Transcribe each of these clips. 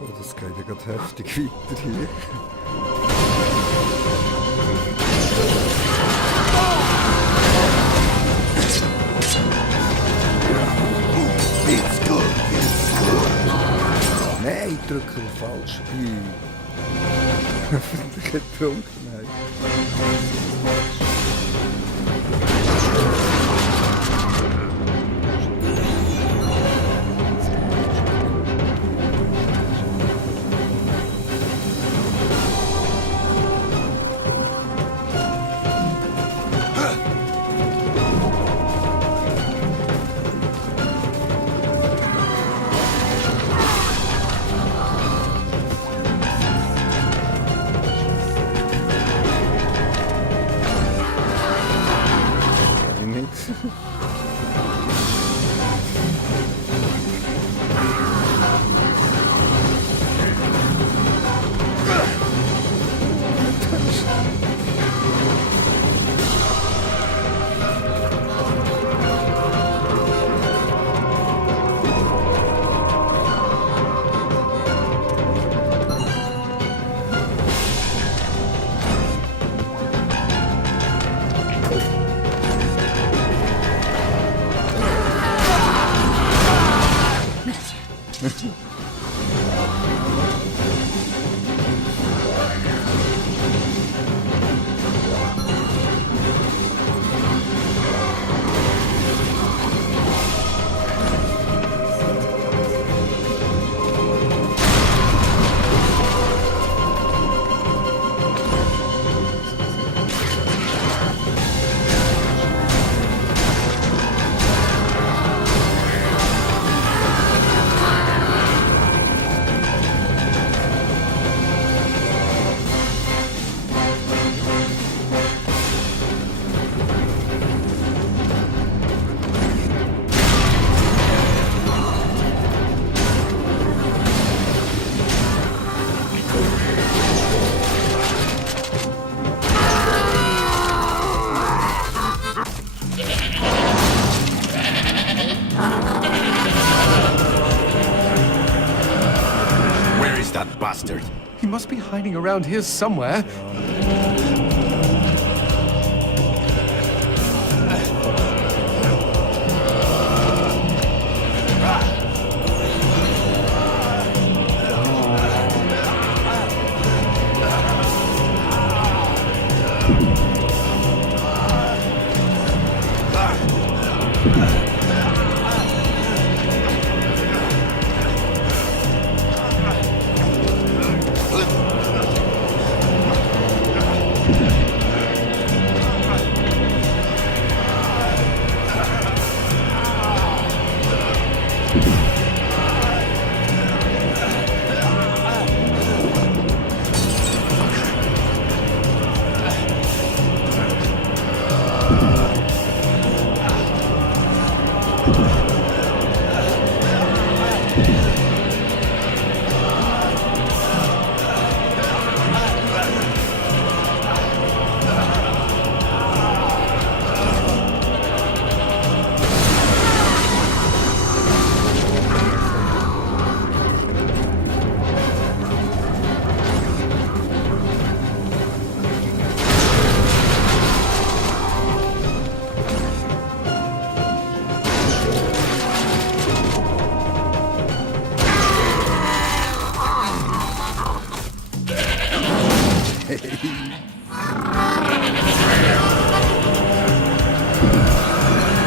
Oh, das geht ja gerade heftig weiter hier. Nein, ich drücke den falschen Bein. Öffentliche Trunkenheit. Bastard. He must be hiding around here somewhere.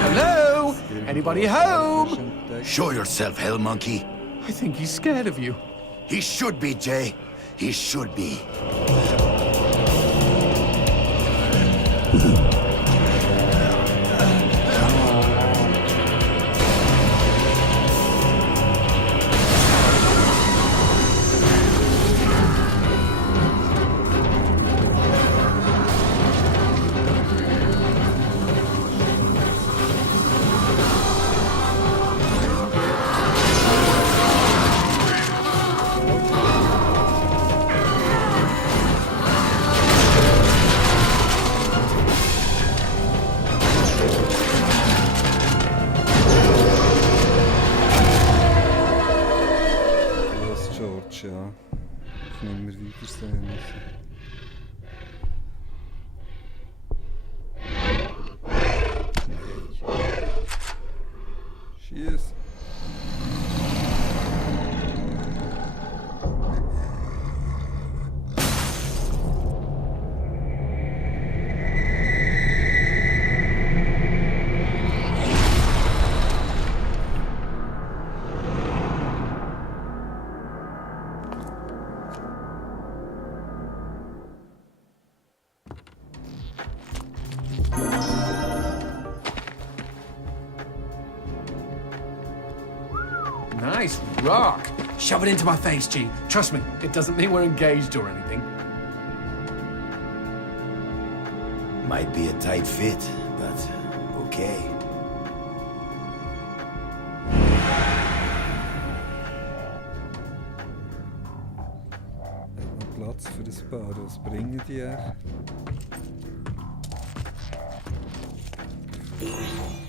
Hello? Anybody home? Show yourself, hell monkey. I think he's scared of you. He should be, Jay. He should be. ist, ja. Ich nicht mehr weitersehen müssen. Schieß! Nice rock. Shove it into my face, G. Trust me, it doesn't mean we're engaged or anything. Might be a tight fit, but okay. Hat noch Platz für ein paar. Was bringen die her?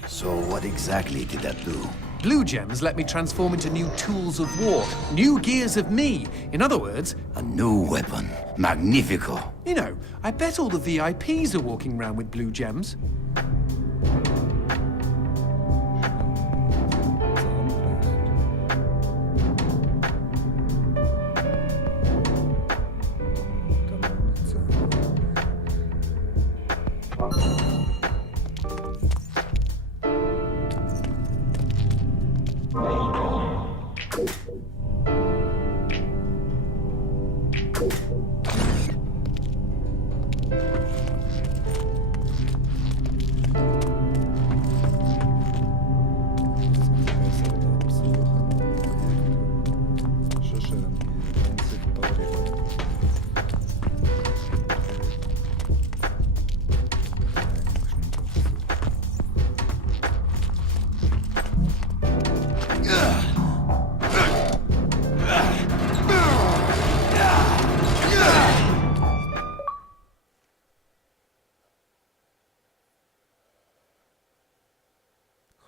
So what exactly did that do? Blue gems let me transform into new tools of war, new gears of me. In other words, A new weapon. Magnifico. you know, I bet all the VIPs are walking around with blue gems.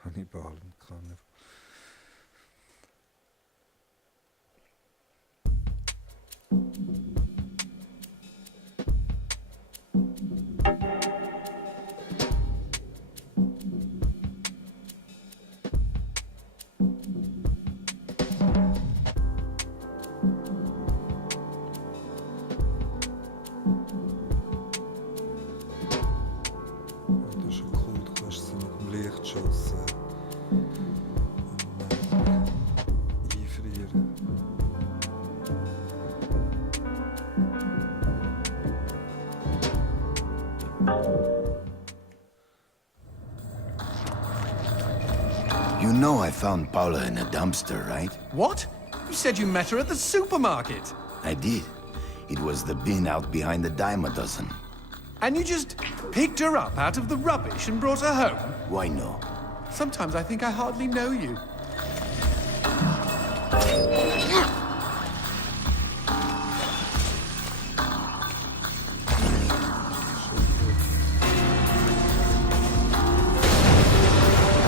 Kannibalen kann er. Das ist schon cool, du kannst sie mit dem Lichtschuss einfrieren. You know I found Paula in a dumpster, right? What? You said you met her at the supermarket. I did. It was the bin out behind the dime a dozen. And you just picked her up out of the rubbish and brought her home? Why no? Sometimes I think I hardly know you.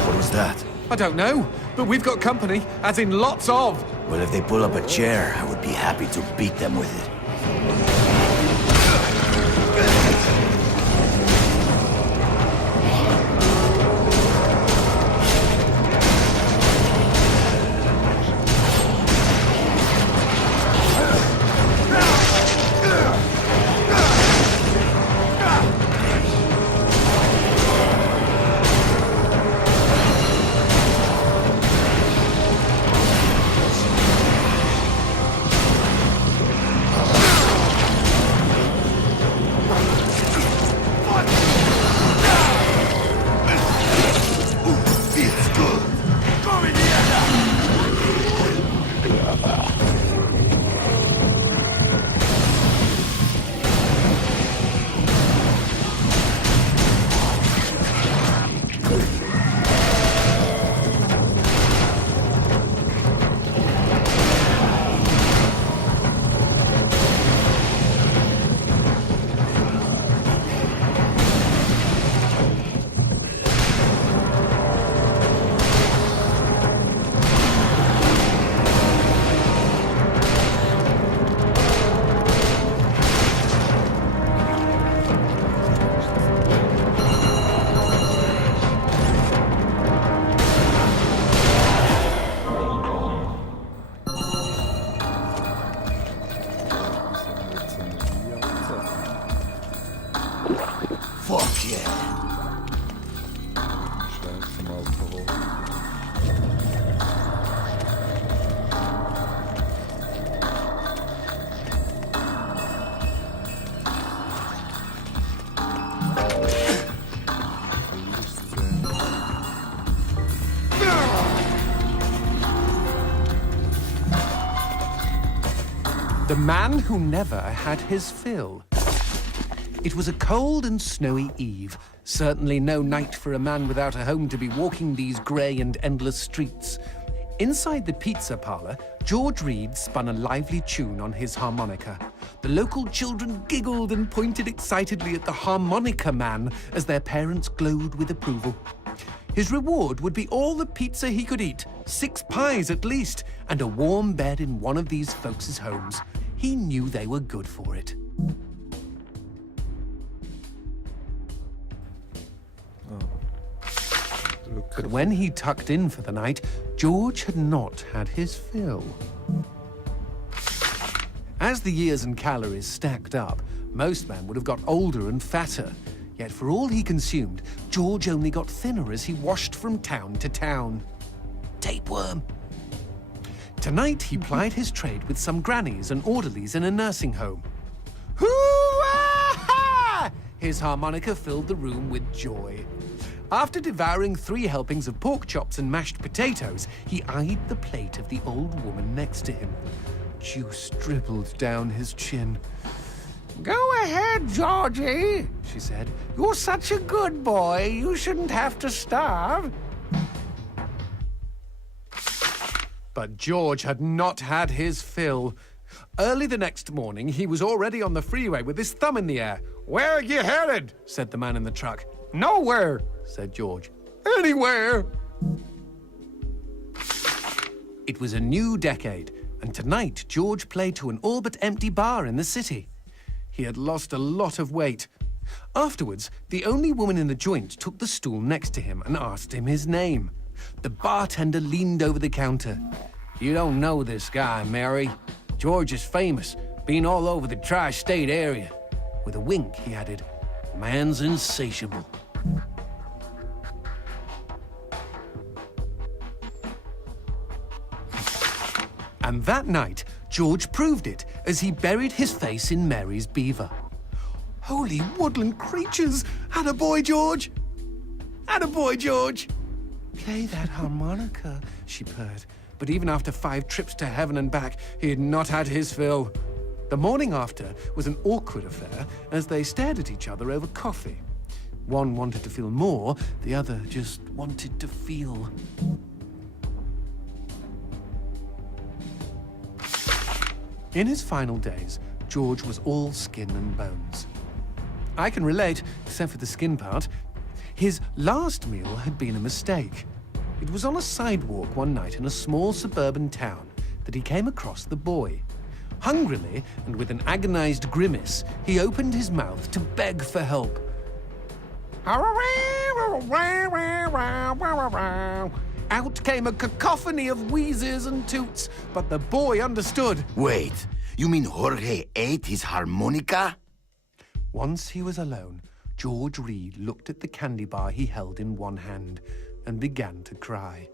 What was that? I don't know, but we've got company, as in lots of. Well, if they pull up a chair, I would be happy to beat them with it. The man who never had his fill. It was a cold and snowy eve. Certainly no night for a man without a home to be walking these grey and endless streets. Inside the pizza parlour, George Reed spun a lively tune on his harmonica. The local children giggled and pointed excitedly at the harmonica man as their parents glowed with approval. His reward would be all the pizza he could eat, 6 pies at least, and a warm bed in one of these folks' homes. He knew they were good for it. But when he tucked in for the night, George had not had his fill. As the years and calories stacked up, most men would have got older and fatter. Yet for all he consumed, George only got thinner as he washed from town to town. Tapeworm. Tonight he plied his trade with some grannies and orderlies in a nursing home. Hoo-ah! His harmonica filled the room with joy. After devouring 3 helpings of pork chops and mashed potatoes, he eyed the plate of the old woman next to him. Juice dribbled down his chin. "Go ahead, Georgie," she said. "You're such a good boy. You shouldn't have to starve." But George had not had his fill. Early the next morning, he was already on the freeway with his thumb in the air. "Where are you headed?" said the man in the truck. "Nowhere," said George. "Anywhere." It was a new decade, and tonight George played to an all but empty bar in the city. He had lost a lot of weight. Afterwards, the only woman in the joint took the stool next to him and asked him his name. The bartender leaned over the counter. "You don't know this guy, Mary. George is famous, been all over the tri-state area." With a wink, he added, "Man's insatiable." And that night, George proved it as he buried his face in Mary's beaver. Holy woodland creatures! Attaboy, George! Attaboy, George! "Play that harmonica," she purred. But even after 5 trips to heaven and back, he had not had his fill. The morning after was an awkward affair as they stared at each other over coffee. One wanted to feel more, the other just wanted to feel. In his final days, George was all skin and bones. I can relate, except for the skin part. His last meal had been a mistake. It was on a sidewalk one night in a small suburban town that he came across the boy. Hungrily, and with an agonized grimace, he opened his mouth to beg for help. Out came a cacophony of wheezes and toots, but the boy understood. Wait, you mean Jorge ate his harmonica? Once he was alone, George Reed looked at the candy bar he held in one hand and began to cry.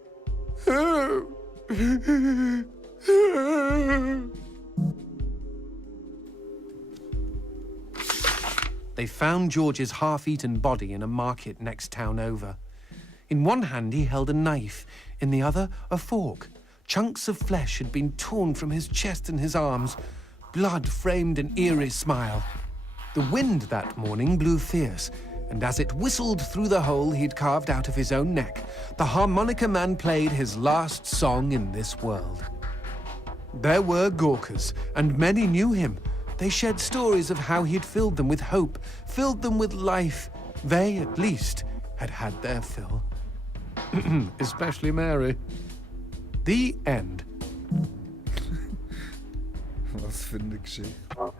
They found George's half-eaten body in a market next town over. In one hand he held a knife, in the other a fork. Chunks of flesh had been torn from his chest and his arms. Blood framed an eerie smile. The wind that morning blew fierce, and as it whistled through the hole he'd carved out of his own neck, the harmonica man played his last song in this world. There were Gawkers, and many knew him. They shared stories of how he'd filled them with hope, filled them with life. They, at least, had had their fill. Especially Mary. The end. Was für eine Geschichte.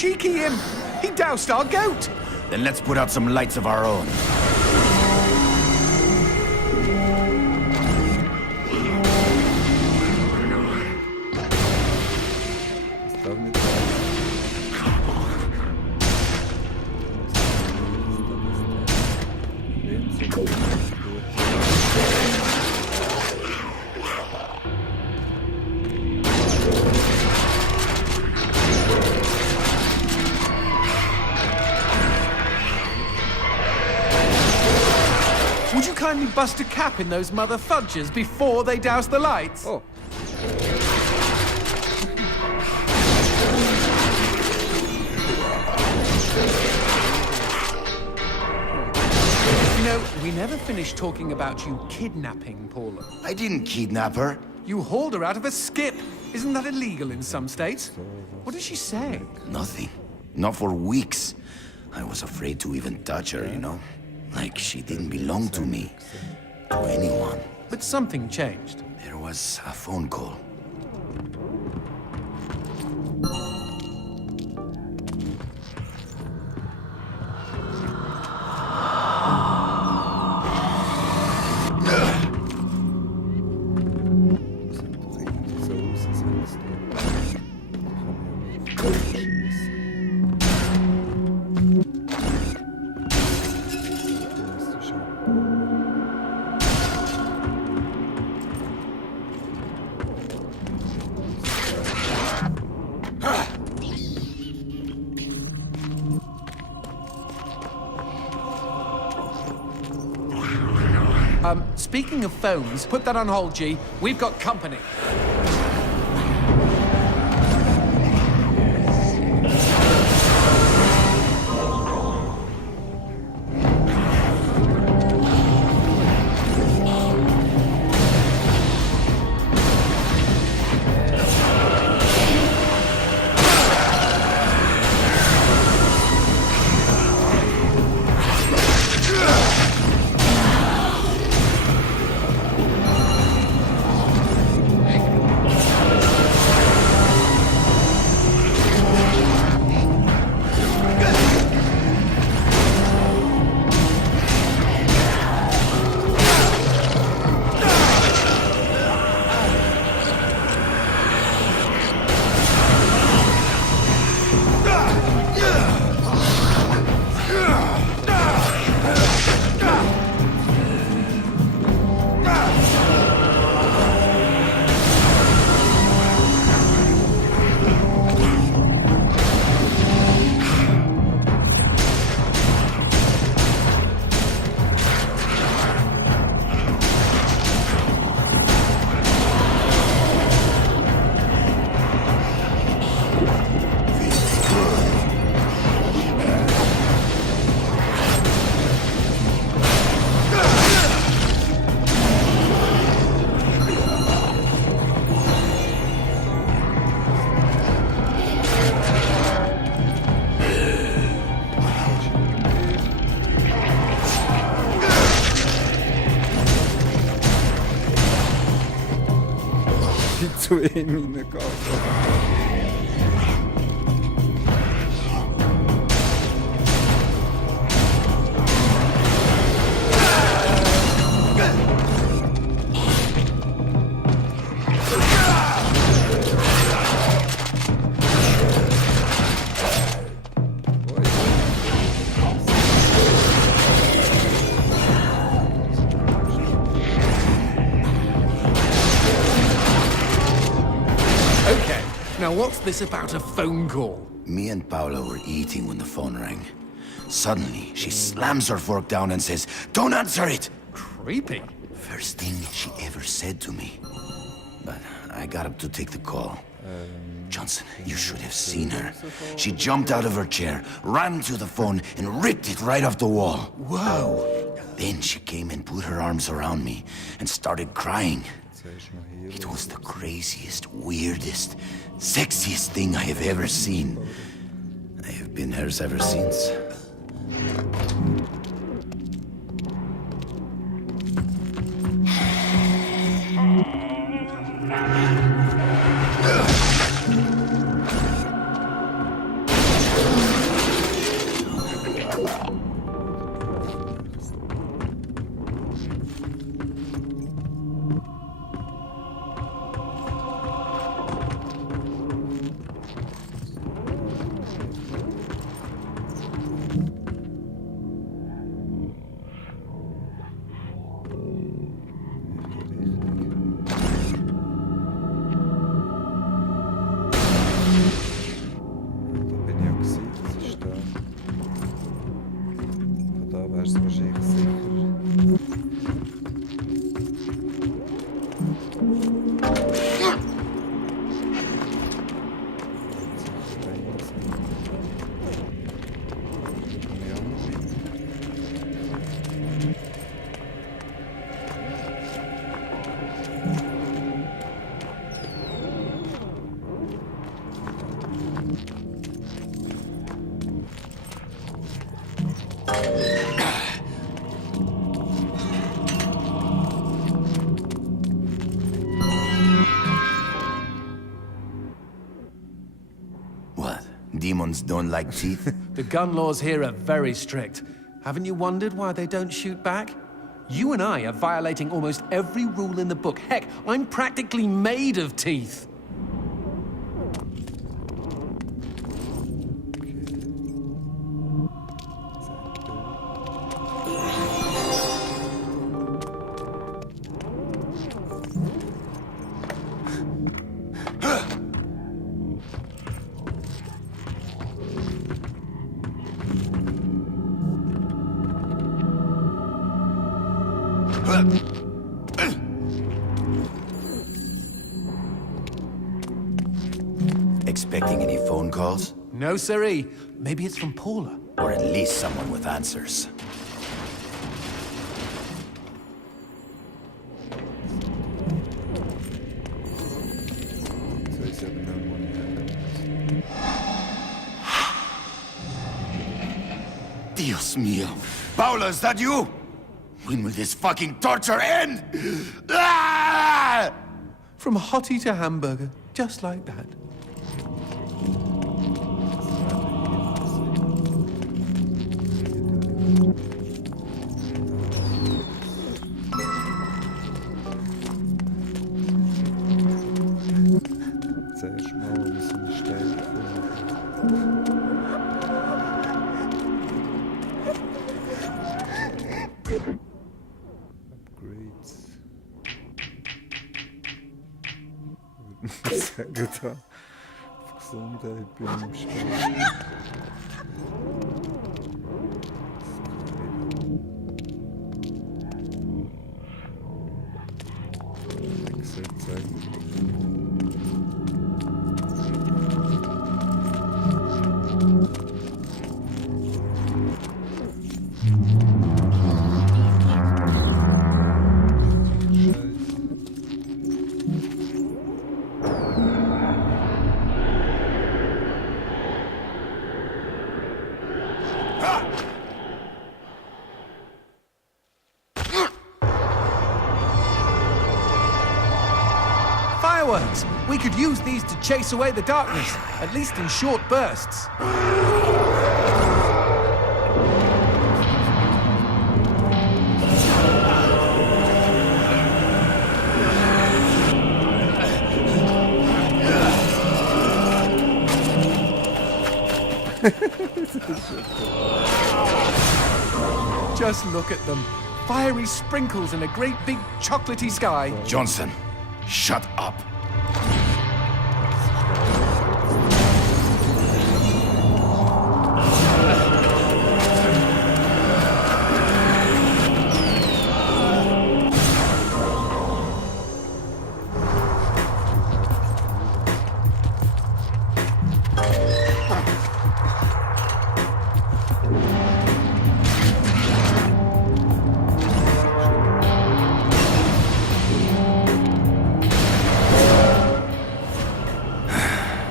cheeky him! He doused our goat! Then let's put out some lights of our own. Zostawmy to. Więcej było. Would you kindly bust a cap in those mother fudges before they douse the lights? O! You know, we never finished talking about you kidnapping Paula. I didn't kidnap her. You hauled her out of a skip. Isn't that illegal in some states? What did she say? Nothing. Not for weeks. I was afraid to even touch her, you know? Like she didn't belong to me. To anyone. But something changed. There was a phone call. Speaking of phones, put that on hold, G. We've got company. Pizzuję miny kota. Okay, now what's this about a phone call? Me and Paula were eating when the phone rang. Suddenly, she slams her fork down and says, "Don't answer it!" Creepy. First thing she ever said to me. But I got up to take the call. Johnson, you should have seen her. She jumped out of her chair, ran to the phone, and ripped it right off the wall. Whoa. Then she came and put her arms around me and started crying. It was the craziest, weirdest, sexiest thing I have ever seen. I have been hers ever since. ist wahrscheinlich sicher. What? Demons don't like teeth? The gun laws here are very strict. Haven't you wondered why they don't shoot back? You and I are violating almost every rule in the book. Heck, I'm practically made of teeth. Expecting any phone calls? No, siree. Maybe it's from Paula. Or at least someone with answers. So ist aber noch mal nicht. Dios mío. Paula, is that you? When will this fucking torture end? Ah! From hottie to hamburger, just like that. Zuerst mal so eine Stelle finden. Upgrades. Ich würde sagen, da auf Gesundheit bin ich im Spiel. Ich sollte sagen, Fireworks! We could use these to chase away the darkness, at least in short bursts. Just look at them. Fiery sprinkles in a great big chocolatey sky. Johnson, shut up.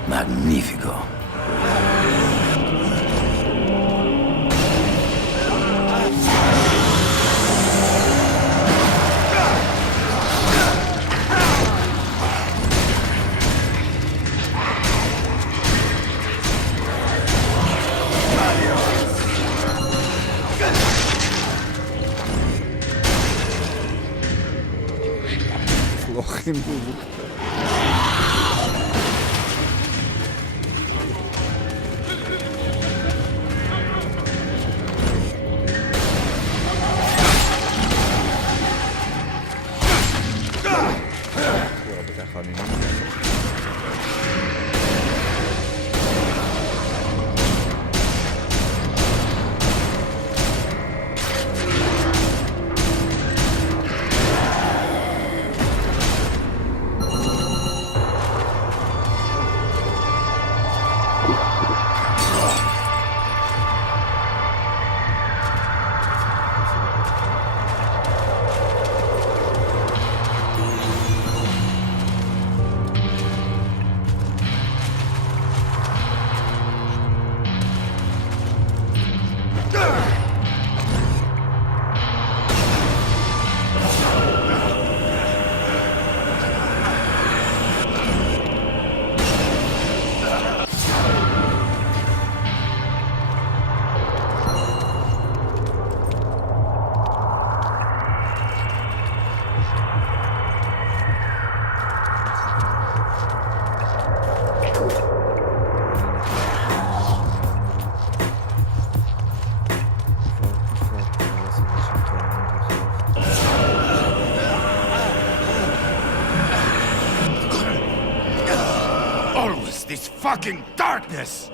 Magnifico. das Loch im Bauch. Aber den kann ich nicht mehr. Always this fucking darkness!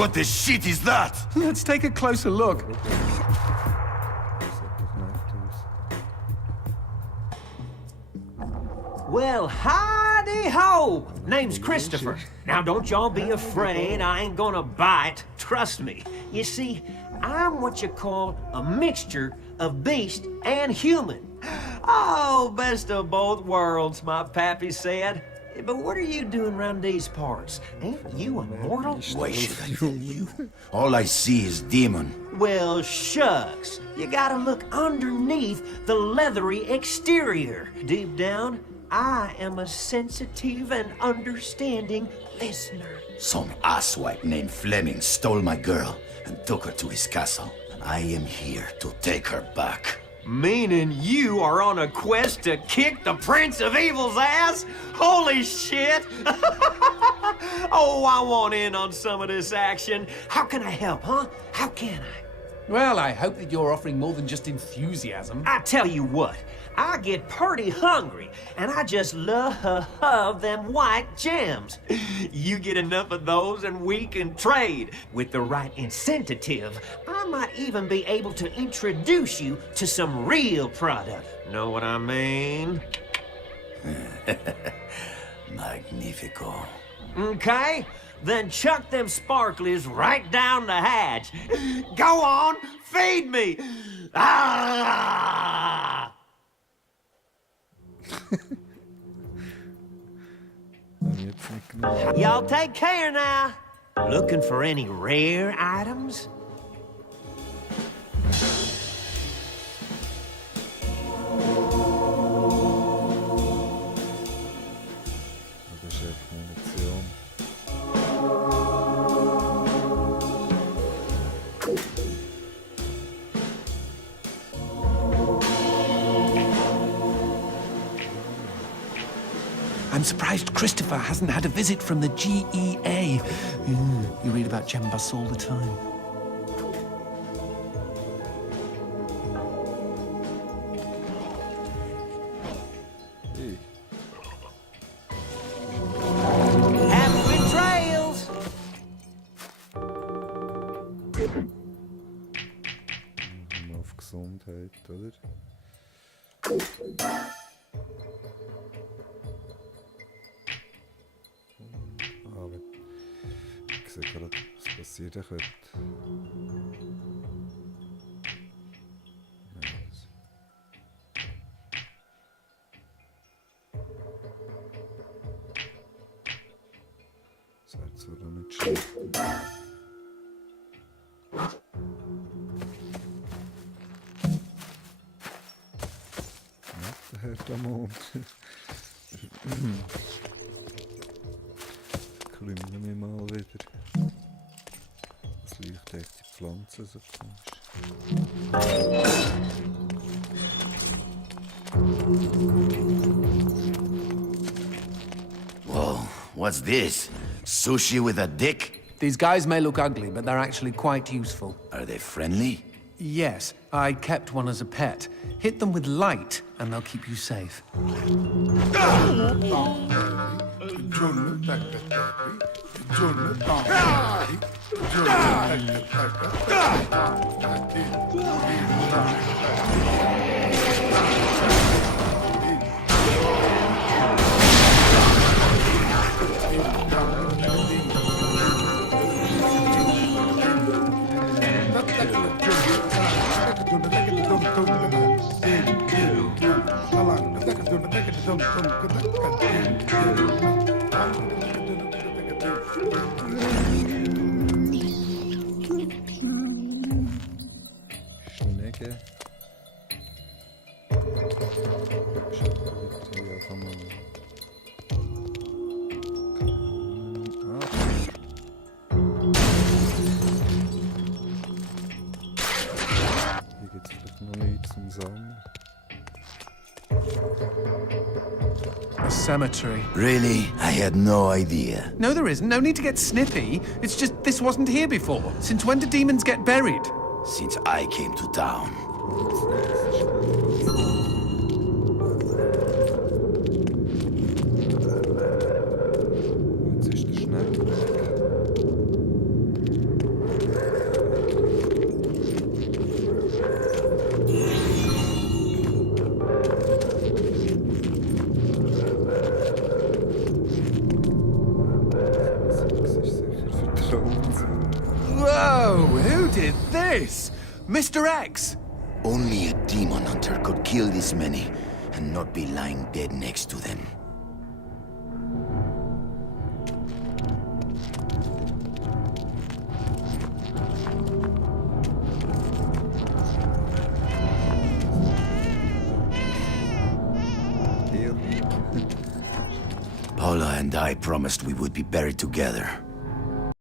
What the shit is that? Let's take a closer look. Well, howdy-ho! Name's Christopher. Now, don't y'all be afraid. I ain't gonna bite. Trust me. You see, I'm what you call a mixture of beast and human. Oh, best of both worlds, my pappy said. But what are you doing around these parts? Ain't you immortal? Why should I tell you? All I see is demon. Well, shucks. You gotta look underneath the leathery exterior. Deep down, I am a sensitive and understanding listener. Some asswipe named Fleming stole my girl and took her to his castle. I am here to take her back. Meaning you are on a quest to kick the Prince of Evil's ass? Holy shit! Oh, I want in on some of this action. How can I help, huh? How can I? Well, I hope that you're offering more than just enthusiasm. I tell you what, I get pretty hungry, and I just love them white gems. You get enough of those and we can trade. With the right incentive, I might even be able to introduce you to some real product. Know what I mean? Magnifico. Okay, then chuck them sparklies right down the hatch. Go on, feed me! Ah! Y'all take care now. Looking for any rare items? Das ist einfach Munition. I'm surprised Christopher hasn't had a visit from the GEA. You read about gem busts all the time. Hey. Happy trails! Auf Gesundheit, oder? Aber ich sehe gerade, was passieren könnte. Ja, das wäre zwar noch nicht schlecht. Ja, der Herr der Mond. Klümmen wir mal wieder. Das leuchtet echt die Pflanzen so Whoa, what's this? Sushi with a dick? These guys may look ugly, but they're actually quite useful. Are they friendly? Yes, I kept one as a pet. Hit them with light, and they'll keep you safe. Schnecke. Hier einfach mal. Hier gibt es vielleicht noch nichts zum Sammeln. A cemetery. Really? I had no idea. No, there isn't. No need to get snippy. It's just this wasn't here before. Since when do demons get buried? Since I came to town. Jetzt ist der Schnecke weg. Whoa, who did this? Mr. X! Only a demon hunter could kill this many and not be lying dead next to them. Paula and I promised we would be buried together.